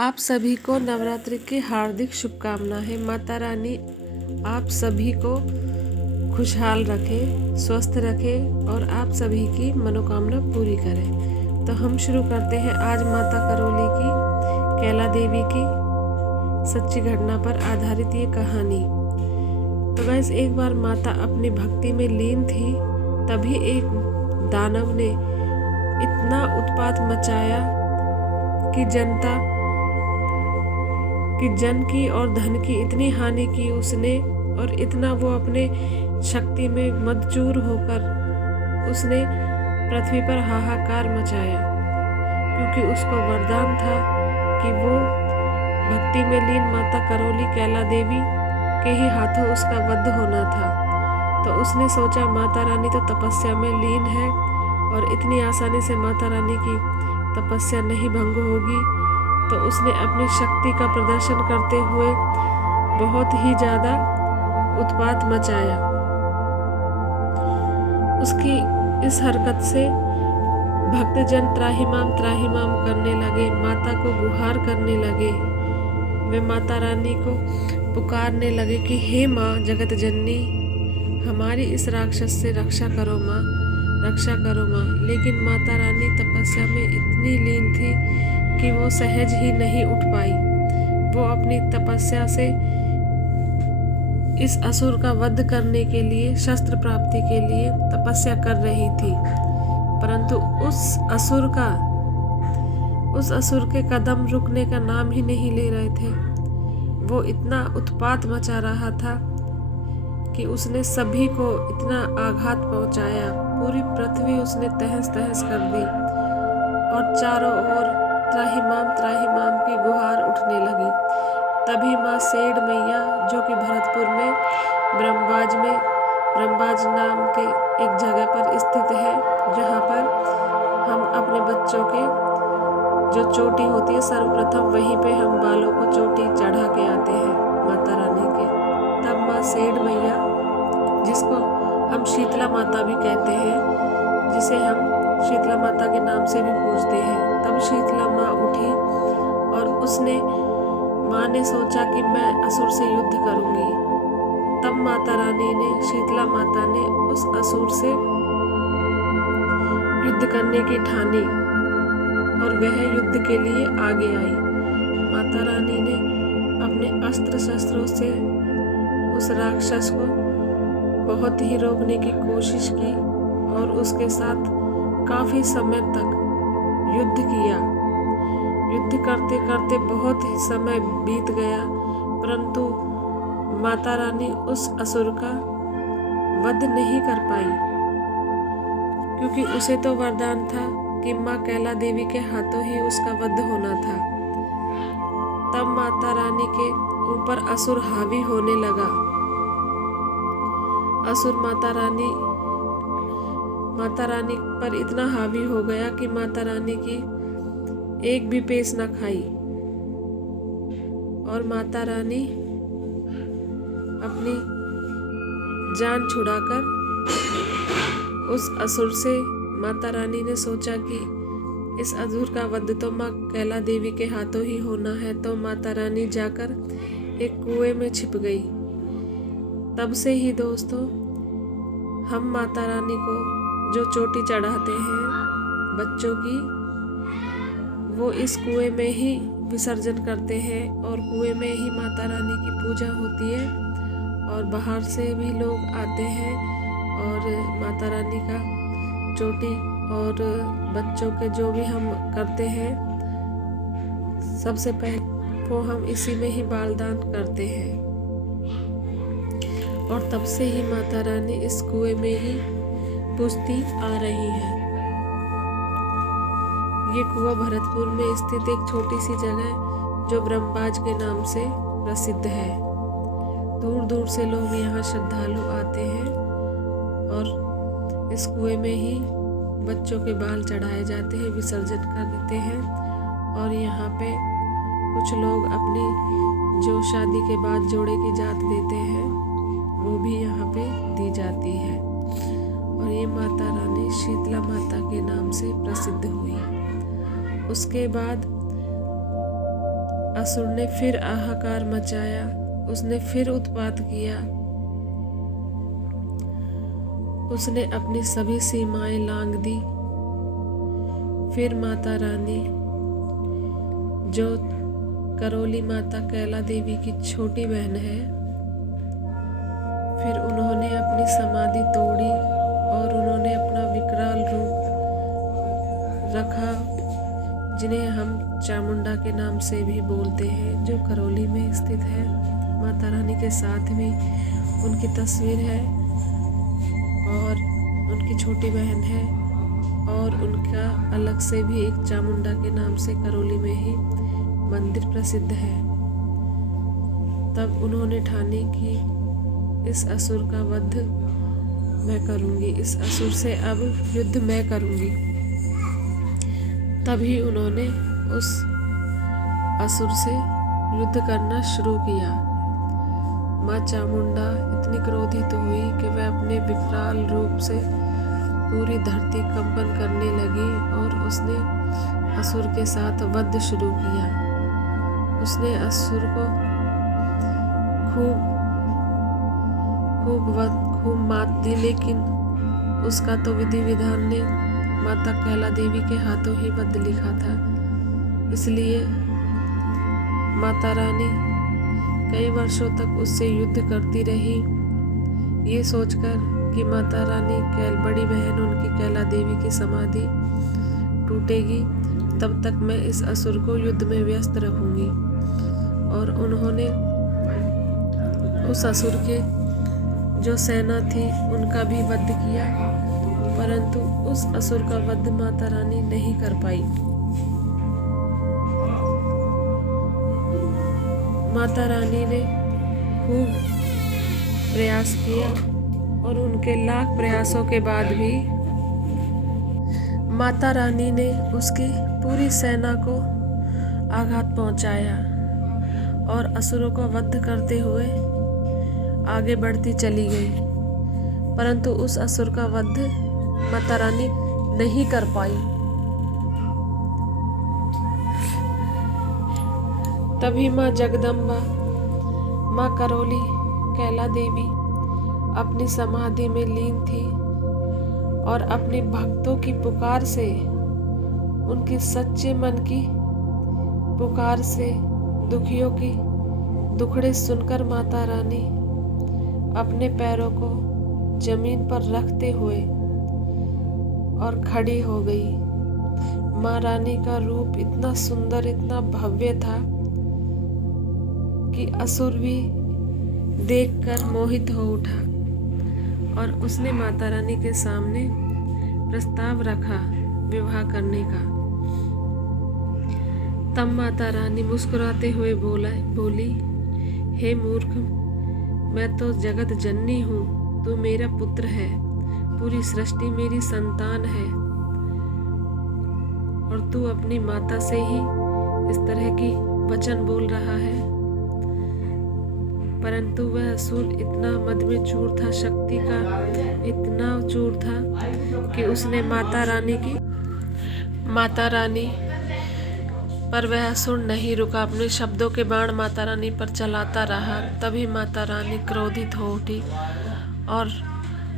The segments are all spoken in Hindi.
आप सभी को नवरात्रि की हार्दिक शुभकामनाएं। माता रानी आप सभी को खुशहाल रखे, स्वस्थ रखे और आप सभी की मनोकामना पूरी करे। तो हम शुरू करते हैं आज माता करौली की कैला देवी की सच्ची घटना पर आधारित ये कहानी। तो गाइस, एक बार माता अपनी भक्ति में लीन थी, तभी एक दानव ने इतना उत्पात मचाया कि जन की और धन की इतनी हानि की उसने, और इतना वो अपने शक्ति में मदचूर होकर उसने पृथ्वी पर हाहाकार मचाया, क्योंकि उसको वरदान था कि वो भक्ति में लीन माता करौली कैला देवी के ही हाथों उसका वध होना था। तो उसने सोचा माता रानी तो तपस्या में लीन है और इतनी आसानी से माता रानी की तपस्या नहीं भंग होगी। तो उसने अपनी शक्ति का प्रदर्शन करते हुए बहुत ही ज़्यादा उत्पात मचाया। उसकी इस हरकत से भक्तजन त्राहिमाम करने लगे, माता को गुहार करने लगे। वे माता रानी को पुकारने लगे कि हे माँ जगत जननी, हमारी इस राक्षस से रक्षा करो माँ, रक्षा करो माँ। लेकिन माता रानी तपस्या में इतनी लीन थी कि वो सहज ही नहीं उठ पाई। वो अपनी तपस्या से इस असुर का वध करने के लिए, शस्त्र प्राप्ति के लिए तपस्या कर रही थी, परंतु उस असुर के कदम रुकने का नाम ही नहीं ले रहे थे। वो इतना उत्पात मचा रहा था कि उसने सभी को इतना आघात पहुंचाया, पूरी पृथ्वी उसने तहस तहस कर दी और चारों ओर त्राहिमाम की गुहार उठने लगी। तभी माँ सेठ मैया, जो कि भरतपुर में ब्रह्मबाज नाम के एक जगह पर स्थित है, जहाँ पर हम अपने बच्चों के जो चोटी होती है, सर्वप्रथम वहीं पे हम बालों को चोटी चढ़ा के आते हैं माता रानी के। तब माँ सेठ मैया, जिसको हम शीतला माता भी कहते हैं, जिसे हम शीतला माता के नाम से भी पूजते हैं, तब शीतला माँ उठी और माँ ने सोचा कि मैं असुर से युद्ध करूंगी। तब माता रानी ने, शीतला माता ने उस असुर से युद्ध करने की ठानी और वह युद्ध के लिए आगे आई। माता रानी ने अपने अस्त्र शस्त्रों से उस राक्षस को बहुत ही रोकने की कोशिश की और उसके साथ काफी समय तक युद्ध किया। युद्ध करते करते बहुत ही समय बीत गया, परंतु माता रानी उस असुर का वध नहीं कर पाई, क्योंकि उसे तो वरदान था कि माँ कैला देवी के हाथों ही उसका वध होना था। तब माता रानी के ऊपर असुर हावी होने लगा। असुर माता रानी पर इतना हावी हो गया कि माता रानी की एक भी पेश न खाई, और माता रानी अपनी जान छुड़ाकर उस असुर से, माता रानी ने सोचा कि इस असुर का वध तो माँ कैला देवी के हाथों ही होना है। तो माता रानी जाकर एक कुएं में छिप गई। तब से ही दोस्तों, हम माता रानी को जो चोटी चढ़ाते हैं बच्चों की, वो इस कुएं में ही विसर्जन करते हैं और कुएं में ही माता रानी की पूजा होती है। और बाहर से भी लोग आते हैं और माता रानी का चोटी और बच्चों के जो भी हम करते हैं, सबसे पहले वो हम इसी में ही बालदान करते हैं। और तब से ही माता रानी इस कुएं में ही पूजती आ रही है। ये कुआं भरतपुर में स्थित एक छोटी सी जगह जो ब्रह्मबाज के नाम से प्रसिद्ध है। दूर दूर से लोग यहाँ श्रद्धालु आते हैं और इस कुएं में ही बच्चों के बाल चढ़ाए जाते हैं, विसर्जन कर देते हैं। और यहाँ पे कुछ लोग अपनी जो शादी के बाद जोड़े की जात देते हैं, वो भी यहाँ पे दी जाती है। और ये माता रानी शीतला माता के नाम से प्रसिद्ध हुई। उसके बाद असुर ने फिर हाहाकार मचाया, उसने फिर उत्पात किया। उसने अपनी सभी सीमाएं लांघ दी। फिर माता रानी, जो करौली माता कैला देवी की छोटी बहन है, फिर उन्होंने अपनी समाधि तोड़ी और उन्होंने अपना विकराल रूप रखा, जिन्हें हम चामुंडा के नाम से भी बोलते हैं, जो करौली में स्थित है। माता रानी के साथ भी उनकी तस्वीर है और उनकी छोटी बहन है, और उनका अलग से भी एक चामुंडा के नाम से करौली में ही मंदिर प्रसिद्ध है। तब उन्होंने ठानी कि इस असुर का वध मैं करूंगी, इस असुर से अब युद्ध मैं करूंगी। तभी उन्होंने उस असुर से युद्ध करना शुरू किया। माँ चामुंडा इतनी क्रोधित हुई कि वह अपने विकराल रूप से पूरी धरती कंपन करने लगी और उसने असुर के साथ वध शुरू किया। उसने असुर को खूब मात दी, लेकिन उसका तो विधि विधान ने माता कैला देवी के हाथों ही वध लिखा था। इसलिए माता रानी कई वर्षों तक उससे युद्ध करती रही, ये सोचकर कि माता रानी बड़ी बहन उनकी कैला देवी की समाधि टूटेगी, तब तक मैं इस असुर को युद्ध में व्यस्त रखूंगी। और उन्होंने उस असुर के जो सेना थी उनका भी वध किया, परंतु उस असुर का वध माता रानी नहीं कर पाई। माता रानी ने खूब प्रयास किया और उनके लाख प्रयासों के बाद भी माता रानी ने उसकी पूरी सेना को आघात पहुंचाया और असुरों का वध करते हुए आगे बढ़ती चली गई, परंतु उस असुर का वध माता रानी नहीं कर पाई। तभी माँ जगदम्बा, माँ करौली कैला देवी अपनी समाधि में लीन थी और अपने भक्तों की पुकार से, उनके सच्चे मन की पुकार से दुखियों की दुखड़े सुनकर माता रानी अपने पैरों को जमीन पर रखते हुए और खड़ी हो गई। माँ रानी का रूप इतना सुंदर, इतना भव्य था कि असुर भी देखकर मोहित हो उठा और उसने माता रानी के सामने प्रस्ताव रखा विवाह करने का। तब माता रानी मुस्कुराते हुए बोली, हे मूर्ख, मैं तो जगत जननी हूँ, तू मेरा पुत्र है, पूरी सृष्टि मेरी संतान है, और तू अपनी माता से ही इस तरह की वचन बोल रहा है। परंतु वह असुर इतना मद में चूर था, शक्ति का इतना चूर था कि उसने माता रानी पर वह असुर नहीं रुका, अपने शब्दों के बाण माता रानी पर चलाता रहा। तभी माता रानी क्रोधित हो उठी और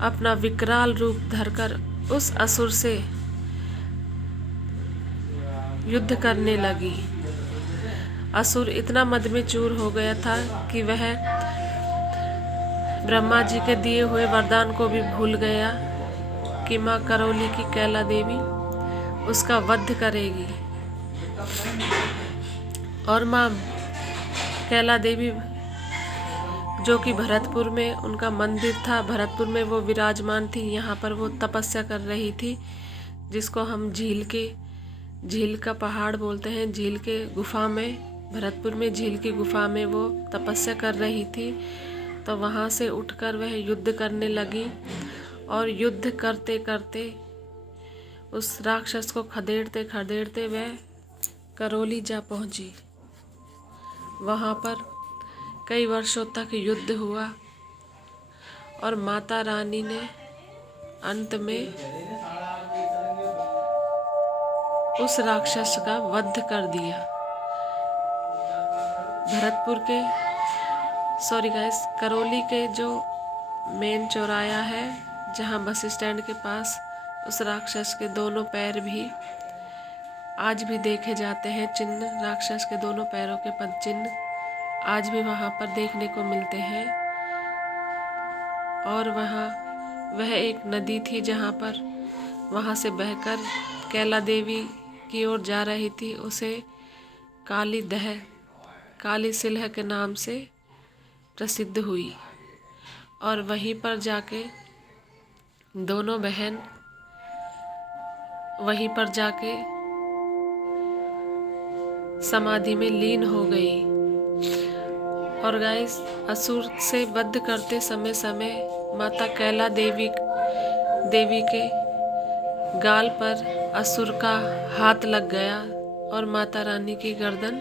अपना विकराल रूप धरकर उस असुर से युद्ध करने लगी। असुर इतना मद में चूर हो गया था कि वह ब्रह्मा जी के दिए हुए वरदान को भी भूल गया कि माँ करौली की कैला देवी उसका वध करेगी। और माँ कैला देवी, जो कि भरतपुर में उनका मंदिर था, भरतपुर में वो विराजमान थी, यहाँ पर वो तपस्या कर रही थी, जिसको हम झील का पहाड़ बोलते हैं। झील के गुफा में, भरतपुर में झील की गुफा में वो तपस्या कर रही थी। तो वहाँ से उठकर वह युद्ध करने लगी और युद्ध करते करते उस राक्षस को खदेड़ते खदेड़ते वह करौली जा पहुँची। वहाँ पर कई वर्षों तक युद्ध हुआ और माता रानी ने अंत में उस राक्षस का वध कर दिया। करौली के जो मेन चौराया है, जहाँ बस स्टैंड के पास उस राक्षस के दोनों पैर भी आज भी देखे जाते हैं। चिन्ह, राक्षस के दोनों पैरों के पद चिन्ह आज भी वहाँ पर देखने को मिलते हैं। और वह एक नदी थी जहाँ पर वहाँ से बहकर कैला देवी की ओर जा रही थी। उसे काली सिलह के नाम से प्रसिद्ध हुई। और वहीं पर जाके दोनों बहन समाधि में लीन हो गई। और गाइस, असुर से वध करते समय माता कैला देवी के गाल पर असुर का हाथ लग गया और माता रानी की गर्दन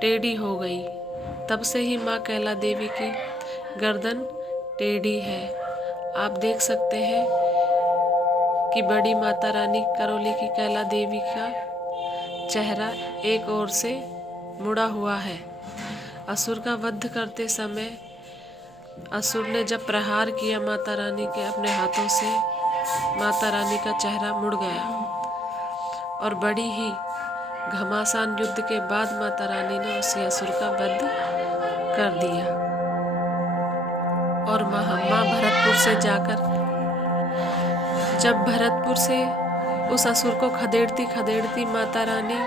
टेढ़ी हो गई। तब से ही माँ कैला देवी की गर्दन टेढ़ी है। आप देख सकते हैं कि बड़ी माता रानी करौली की कैला देवी का चेहरा एक ओर से मुड़ा हुआ है। असुर का वध करते समय असुर ने जब प्रहार किया माता रानी के अपने हाथों से, माता रानी का चेहरा मुड़ गया। और बड़ी ही घमासान युद्ध के बाद माता रानी ने उसी असुर का वध कर दिया। और माँ भरतपुर से जाकर जब भरतपुर से उस असुर को खदेड़ती माता रानी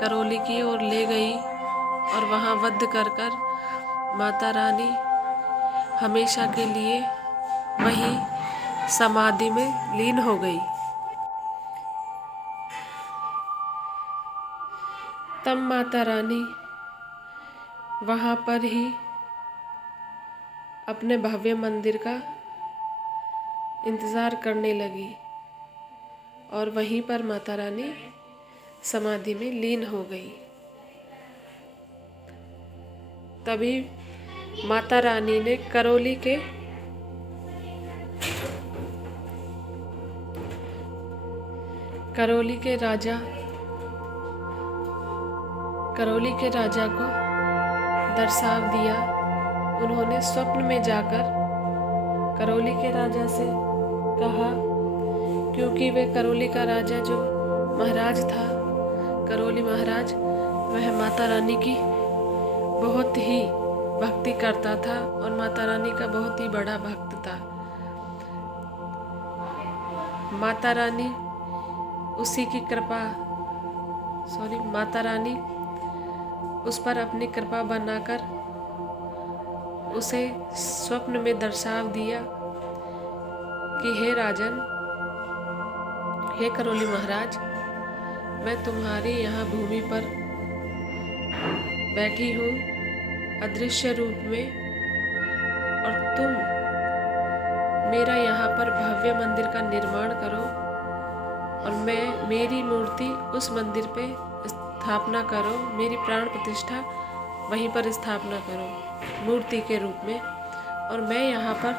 करौली की ओर ले गई और वहाँ वध कर माता रानी हमेशा के लिए वहीं समाधि में लीन हो गई। तब माता रानी वहाँ पर ही अपने भव्य मंदिर का इंतज़ार करने लगी और वहीं पर माता रानी समाधि में लीन हो गई। तभी माता रानी ने करौली के राजा को दर्शाव दिया। उन्होंने स्वप्न में जाकर करौली के राजा से कहा, क्योंकि वे करौली का राजा जो महाराज था, करौली महाराज, वह माता रानी की बहुत ही भक्ति करता था और माता रानी का बहुत ही बड़ा भक्त था। माता रानी उस पर अपनी कृपा बनाकर उसे स्वप्न में दर्शाव दिया कि हे राजन, हे करौली महाराज, मैं तुम्हारी यहाँ भूमि पर बैठी हूँ अदृश्य रूप में, और तुम मेरा यहाँ पर भव्य मंदिर का निर्माण करो और मेरी मूर्ति उस मंदिर पे स्थापना करो, मेरी प्राण प्रतिष्ठा वहीं पर स्थापना करो मूर्ति के रूप में, और मैं यहाँ पर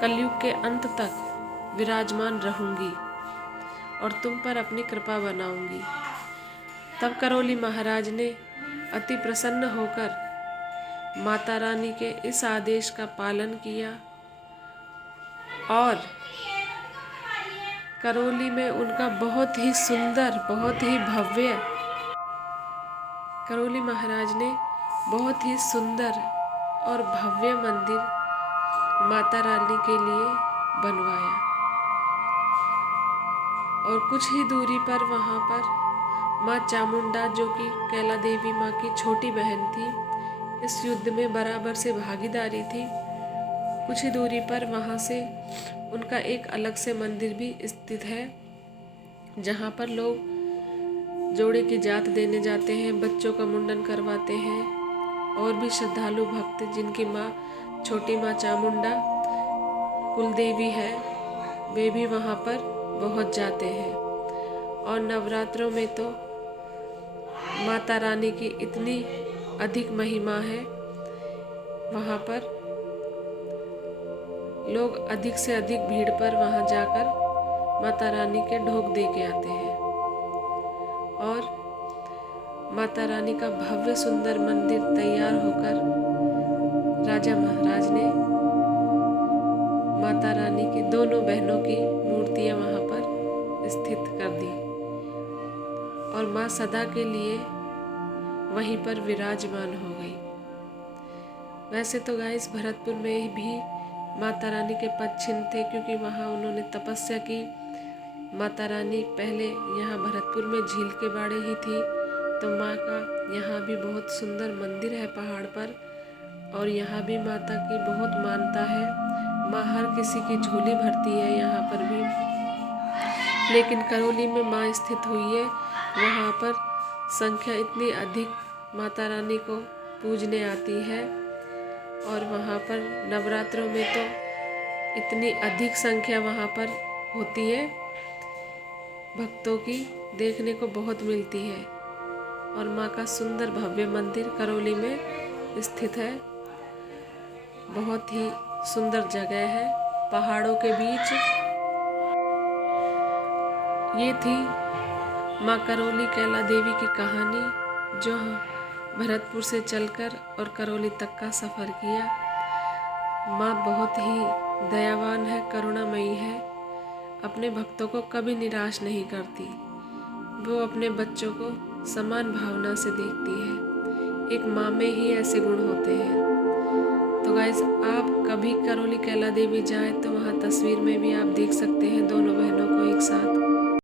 कलयुग के अंत तक विराजमान रहूँगी और तुम पर अपनी कृपा बनाऊँगी। तब करौली महाराज ने अति प्रसन्न होकर माता रानी के इस आदेश का पालन किया और करौली में उनका बहुत ही सुंदर, बहुत ही भव्य, करौली महाराज ने बहुत ही सुंदर और भव्य मंदिर माता रानी के लिए बनवाया। और कुछ ही दूरी पर वहाँ पर माँ चामुंडा, जो कि कैला देवी माँ की छोटी बहन थी, इस युद्ध में बराबर से भागीदारी थी। कुछ ही दूरी पर वहाँ से उनका एक अलग से मंदिर भी स्थित है, जहाँ पर लोग जोड़े की जात देने जाते हैं, बच्चों का मुंडन करवाते हैं, और भी श्रद्धालु भक्त जिनकी माँ छोटी माँ चामुंडा कुलदेवी है, वे भी वहाँ पर पहुँच जाते हैं। और नवरात्रों में तो माता रानी की इतनी अधिक महिमा है, वहाँ पर लोग अधिक से अधिक भीड़ पर वहाँ जाकर माता रानी के ढोक दे के आते हैं। और माता रानी का भव्य सुंदर मंदिर तैयार होकर राजा महाराज ने माता रानी की दोनों बहनों की मूर्तियां वहां पर स्थित कर दी और माँ सदा के लिए वहीं पर विराजमान हो गई। वैसे तो गाइस भरतपुर में भी माता रानी के पद चिन्ह थे, क्योंकि वहाँ उन्होंने तपस्या की। माता रानी पहले यहाँ भरतपुर में झील के बाड़े ही थी, तो माँ का यहाँ भी बहुत सुंदर मंदिर है पहाड़ पर, और यहाँ भी माता की बहुत मान्यता है। माँ हर किसी की झोली भरती है यहाँ पर भी। लेकिन करौली में माँ स्थित हुई है, वहाँ पर संख्या इतनी अधिक माता रानी को पूजने आती है, और वहाँ पर नवरात्रों में तो इतनी अधिक संख्या वहाँ पर होती है, भक्तों की देखने को बहुत मिलती है। और माँ का सुंदर भव्य मंदिर करौली में स्थित है। बहुत ही सुंदर जगह है पहाड़ों के बीच। ये थी माँ करौली कैला देवी की कहानी, जो भरतपुर से चलकर और करौली तक का सफ़र किया। माँ बहुत ही दयावान है, करुणामयी है, अपने भक्तों को कभी निराश नहीं करती। वो अपने बच्चों को समान भावना से देखती है। एक माँ में ही ऐसे गुण होते हैं। तो गाइस, आप कभी करौली कैला देवी जाएं तो वहाँ तस्वीर में भी आप देख सकते हैं दोनों बहनों को एक साथ।